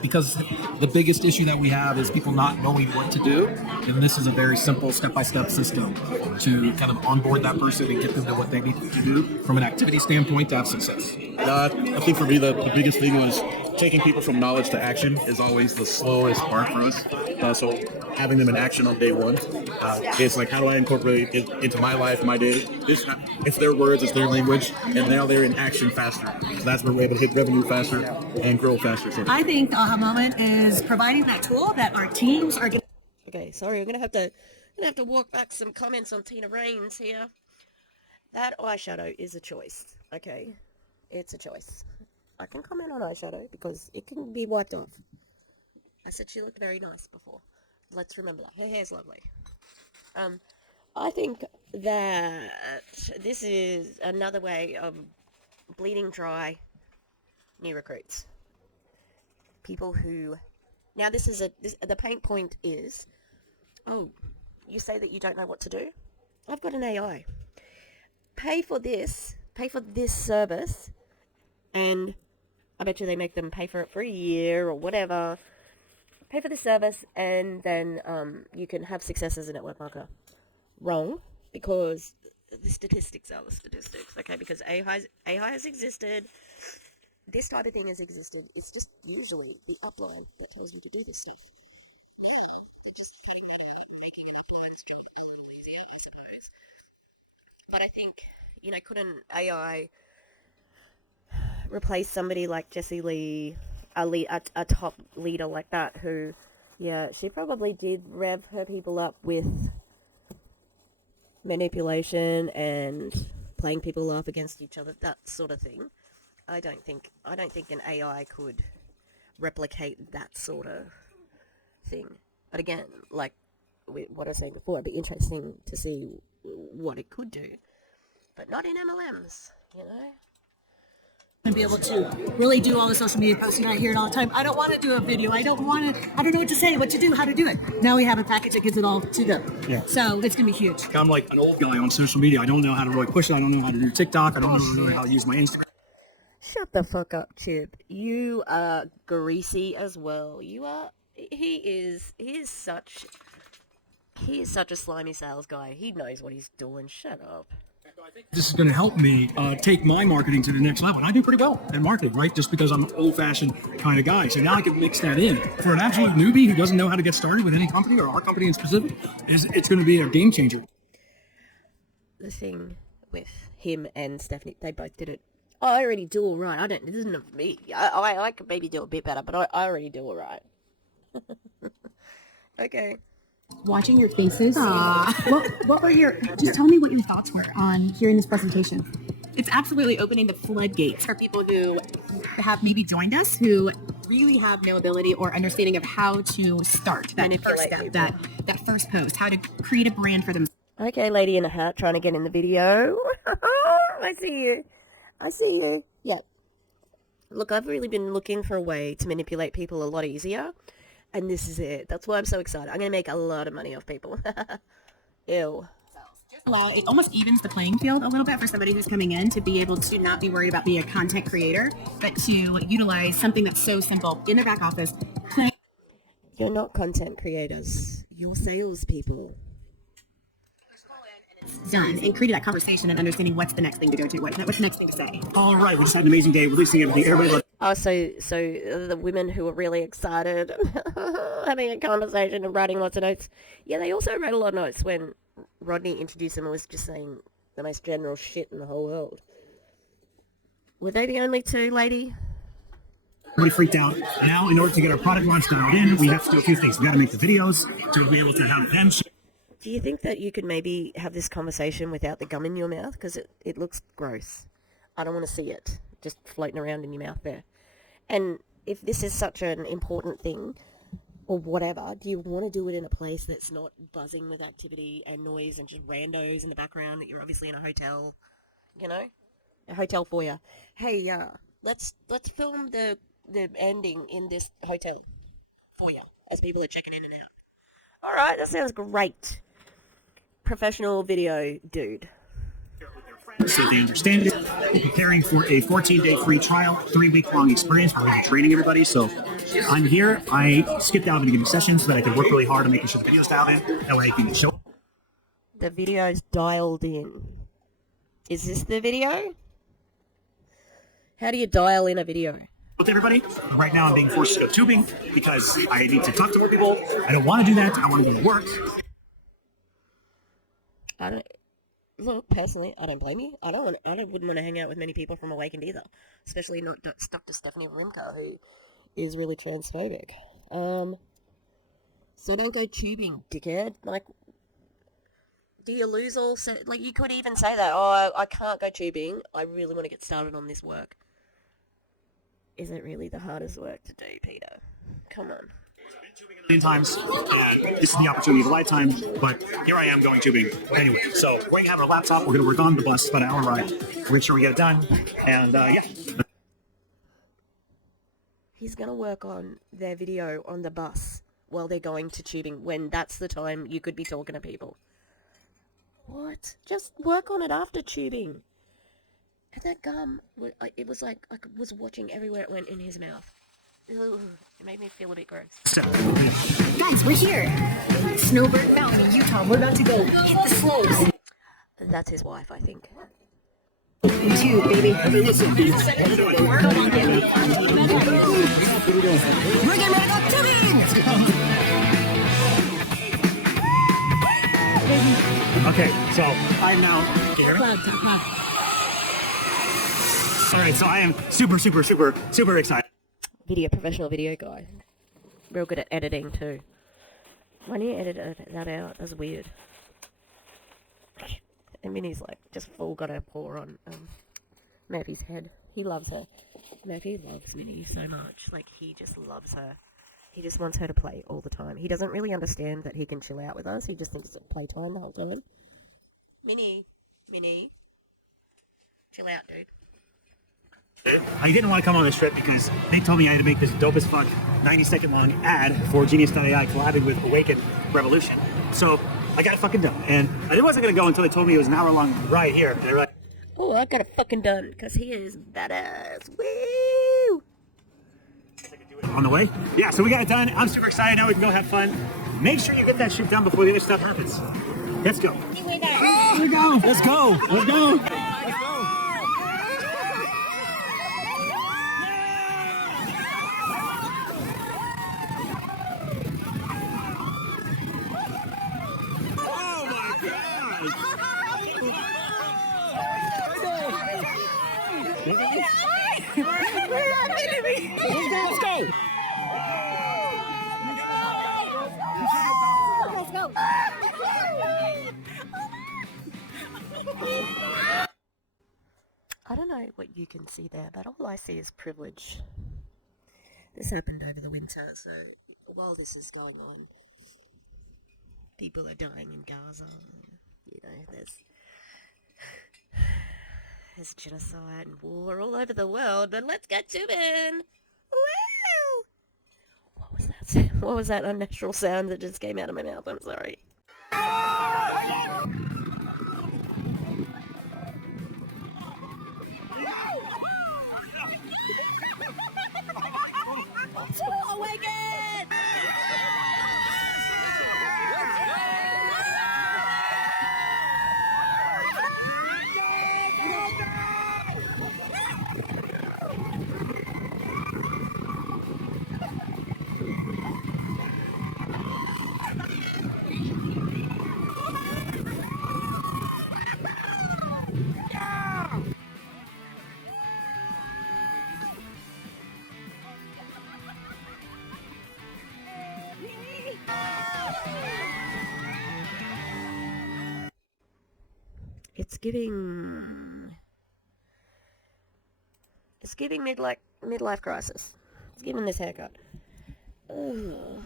Because the biggest issue that we have is people not knowing what to do, and this is a very simple step-by-step system to kind of onboard that person and get them to what they need to do from an activity standpoint to have success. I think for me the biggest thing was taking people from knowledge to action is always the slowest part for us. So having them in action on day one, it's like, how do I incorporate it into my life, my day? It's their words, it's their language, and now they're in action faster. So that's where we're able to hit revenue faster and grow faster. So I think the aha moment is providing that tool that our teams are. Okay, sorry, we're gonna have to walk back some comments on Tina Raines here. That eyeshadow is a choice. Okay, it's a choice. I can comment on eyeshadow because it can be wiped off. I said she looked very nice before. Let's remember that. Her hair's lovely. I think that this is another way of bleeding dry new recruits. People who... Now the pain point is, oh, you say that you don't know what to do? I've got an AI. Pay for this service, and I bet you they make them pay for it for a year or whatever. Pay for the service, and then you can have success as a network marketer. Wrong, because the statistics are the statistics, okay? Because AI has existed. This type of thing has existed. It's just usually the upline that tells you to do this stuff. Now, they're just making an upline's job a little easier, I suppose. But I think, couldn't AI replace somebody like Jessie Lee, a top leader like that who, yeah, she probably did rev her people up with manipulation and playing people off against each other, that sort of thing. I don't think an AI could replicate that sort of thing. But again, like what I was saying before, it'd be interesting to see what it could do, but not in MLMs, And be able to really do all the social media posting. I hear it all the time. I don't want to do a video. I don't know what to say, what to do, how to do it. Now we have a package that gives it all to them. Yeah. So it's going to be huge. I'm like an old guy on social media. I don't know how to really push it. I don't know how to do TikTok. I don't know how to use my Instagram. Shut the fuck up, Chip. You are greasy as well. He is such a slimy sales guy. He knows what he's doing. Shut up. This is going to help me take my marketing to the next level. And I do pretty well in marketing, right? Just because I'm an old-fashioned kind of guy. So now I can mix that in. For an absolute newbie who doesn't know how to get started with any company or our company in specific, it's going to be a game changer. The thing with him and Stephanie, they both did it. I already do all right. This isn't me. I could maybe do a bit better, but I already do all right. Okay. Watching your faces. What were just tell me what your thoughts were on hearing this presentation. It's absolutely opening the floodgates for people who have maybe joined us who really have no ability or understanding of how to start that first step, that first post, how to create a brand for them. Okay, lady in a hat trying to get in the video. I see you. Yeah. Look, I've really been looking for a way to manipulate people a lot easier. And this is it. That's why I'm so excited. I'm going to make a lot of money off people. Ew. It almost evens the playing field a little bit for somebody who's coming in to be able to not be worried about being a content creator, but to utilize something that's so simple in their back office. You're not content creators. You're salespeople. Done and created that conversation and understanding what's the next thing to go to, what's the next thing to say. All right, we just had an amazing day releasing everything. Everybody Oh, so the women who were really excited, having a conversation and writing lots of notes. Yeah, they also wrote a lot of notes when Rodney introduced them and was just saying the most general shit in the whole world. Were they the only two, lady? Everybody freaked out. Now, in order to get our product launch dialed in, we have to do a few things. We got to make the videos to be able to have them. Do you think that you could maybe have this conversation without the gum in your mouth? Because it looks gross. I don't want to see it just floating around in your mouth there. And if this is such an important thing, or whatever, do you want to do it in a place that's not buzzing with activity and noise and just randos in the background that you're obviously in a hotel, you know? A hotel foyer. Hey, let's film the ending in this hotel foyer as people are checking in and out. Alright, that sounds great. Professional video dude. So they understand it. We're preparing for a 14-day free trial, 3-week-long experience where we're training everybody. So I'm here. I skipped out of the beginning session so that I can work really hard on making sure the video's dialed in. That way I can show. The video's dialed in. Is this the video? How do you dial in a video? With everybody, right now I'm being forced to go tubing because I need to talk to more people. I don't want to do that. I want to go to work. Look, personally, I don't blame you. Wouldn't want to hang out with many people from Awakend either, especially not Dr. Stephanie Rimka, who is really transphobic. So don't go tubing, dickhead. Like, do you lose all? Like, you could even say that. Oh, I can't go tubing. I really want to get started on this work. Is it really the hardest work to do, Peter? Come on. Times. This is the opportunity of a lifetime, but here I am going tubing anyway. So we're going to have our laptop. We're going to work on the bus, about an hour ride. We'll make sure we get it done. And yeah. He's going to work on their video on the bus while they're going to tubing, when that's the time you could be talking to people. What? Just work on it after tubing. And that gum, it was like I was watching everywhere it went in his mouth. Ugh, it made me feel a bit gross. Guys, we're here. Snowbird Mountain, Utah. We're about to go hit the slopes. That's his wife, I think. Dude, baby. Hey, listen. We're getting ready to go tubing! Okay, so I'm now here. All right, so I am super excited. Professional video guy. Real good at editing too. Why don't you edit that out? That's weird. And Minnie's like just full got her paw on Murphy's head. He loves her. Murphy loves Minnie so much. Like, he just loves her. He just wants her to play all the time. He doesn't really understand that he can chill out with us. He just thinks it's playtime the whole time. Minnie, chill out, dude. I didn't want to come on this trip because they told me I had to make this dope as fuck 90-second long ad for Genius.ai collabing with Awakend Revolution. So I got it fucking done. And I wasn't going to go until they told me it was an hour long right here. And they're like, oh, I got it fucking done because he is badass. Woo! On the way? Yeah, so we got it done. I'm super excited. Now we can go have fun. Make sure you get that shit done before the other stuff happens. Let's go. Let's go. Let's go. Let's go. Let's go. I don't know what you can see there, but all I see is privilege. This happened over the winter, so while this is going on, people are dying in Gaza. You know, there's genocide and war all over the world, but let's get tubing! Wow! What was that? What was that unnatural sound that just came out of my mouth? I'm sorry. Awakend! It's giving me like midlife crisis. He's given this haircut. Ugh.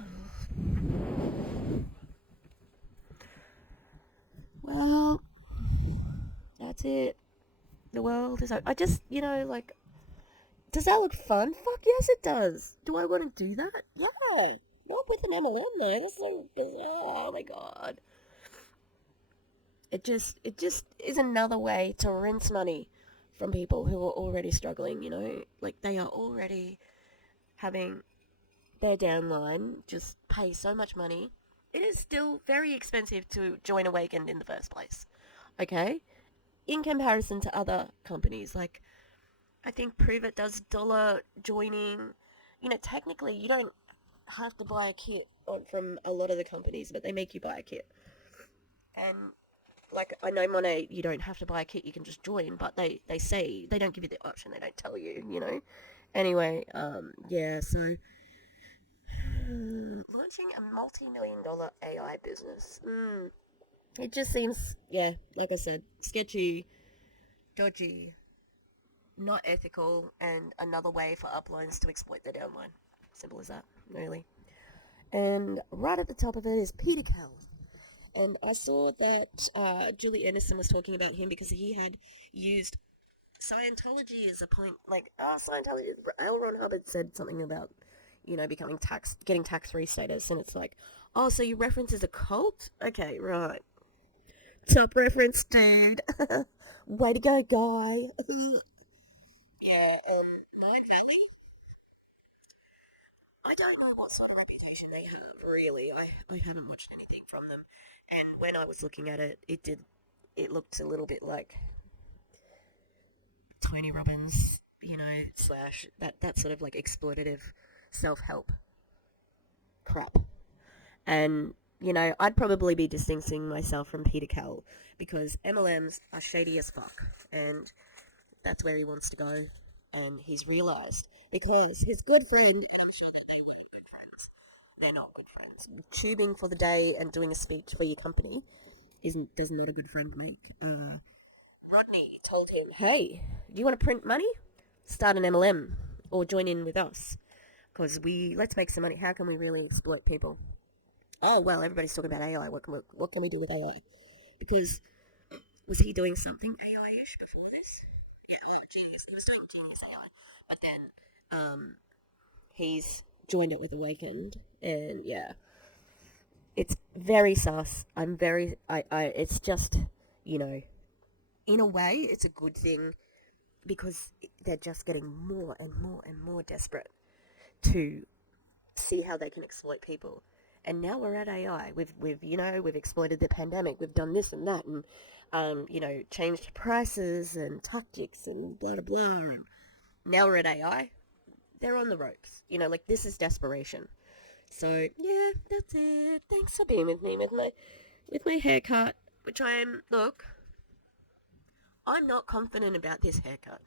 Well, that's it. The world is over. I just, like, does that look fun? Fuck yes it does. Do I want to do that? Yeah. Not with an MLM though. That's so bizarre. Oh my god. It just is another way to rinse money from people who are already struggling, Like, they are already having their downline just pay so much money. It is still very expensive to join Awakend in the first place, okay? In comparison to other companies, like, I think Prove It does dollar joining. Technically, you don't have to buy a kit from a lot of the companies, but they make you buy a kit. And, like, I know Monet, you don't have to buy a kit, you can just join, but they say, they don't give you the option, they don't tell you, Anyway, yeah, so... launching a multi-million-dollar AI business. It just seems, yeah, like I said, sketchy, dodgy, not ethical, and another way for uplines to exploit their downline. Simple as that, really. And right at the top of it is Peter Kell. And I saw that Julie Anderson was talking about him because he had used Scientology as a point, like, Scientology, L. Ron Hubbard said something about, getting tax-free status, and it's like, oh, so you reference as a cult? Okay, right. Top reference, dude. Way to go, guy. Yeah, Mind Valley? I don't know what sort of reputation they have, really. I haven't watched anything from them. And when I was looking at it, it looked a little bit like Tony Robbins, slash that sort of, like, exploitative self-help crap. And, I'd probably be distancing myself from Peter Kell because MLMs are shady as fuck. And that's where he wants to go. And he's realised because his good friend, and I'm sure that they weren't good friends, they're not good friends. Tubing for the day and doing a speech for your company does not a good friend make. Rodney told him, hey, do you want to print money? Start an MLM or join in with us. Because let's make some money. How can we really exploit people? Oh, well, everybody's talking about AI. What can we do with AI? Because was he doing something AI-ish before this? Yeah, well, Genius. He was doing Genius AI. But then he's joined it with Awakened. And, yeah. It's very sus. It's just, in a way, it's a good thing because they're just getting more and more and more desperate to see how they can exploit people. And now we're at AI. We've exploited the pandemic. We've done this and that, and changed prices and tactics and blah blah blah. And now we're at AI. They're on the ropes. Like, this is desperation. So yeah, that's it. Thanks for being with me with my haircut, which I'm not confident about this haircut.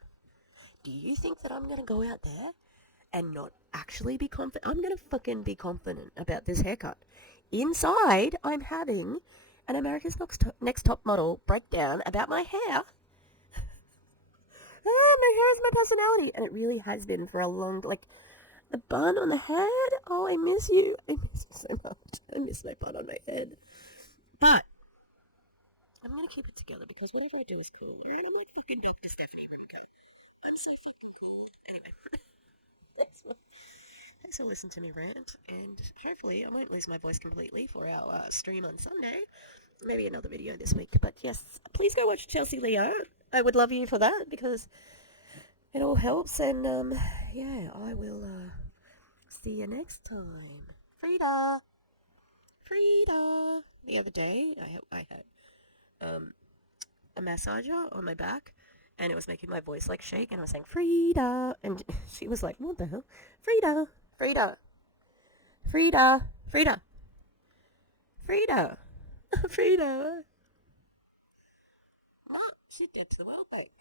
Do you think that I'm gonna go out there and not actually be confident? I'm gonna fucking be confident about this haircut. Inside, I'm having an America's Next Top Model breakdown about my hair. My hair is my personality, and it really has been for a long, like, the bun on the head. Oh, I miss you. I miss you so much. I miss my bun on my head. But I'm gonna keep it together because whatever I do is cool. Right? I'm like fucking Dr. Stephanie Rimko. I'm so fucking cool. Anyway, thanks for listening to me rant, and hopefully I won't lose my voice completely for our stream on Sunday. Maybe another video this week. But yes, please go watch Chelsea Leo. I would love you for that because it all helps. And yeah, I will see you next time. Frida. The other day, I had a massager on my back, and it was making my voice like shake, and I was saying Frida, and she was like, "What the hell, Frida, Frida, Frida, Frida, Frida, Frida." What? She did to the World Bank.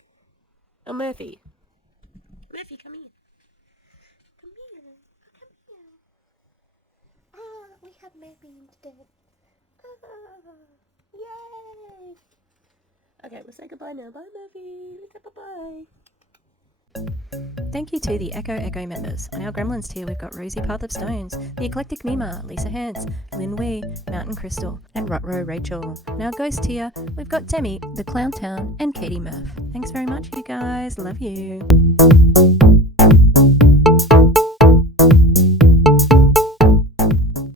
Oh, Murphy, come here. Come here. Come here. Ah, we have Murphy instead. Ah, yay! Okay, we'll say goodbye now. Bye, Murphy. Bye-bye. Thank you to the Echo members. On our Gremlins tier, we've got Rosie Path of Stones, the Eclectic Mima, Lisa Hans, Lynn Wee, Mountain Crystal, and Rutro Rachel. On our Ghost tier, we've got Demi, the Clown Town, and Katie Murph. Thanks very much, you guys. Love you.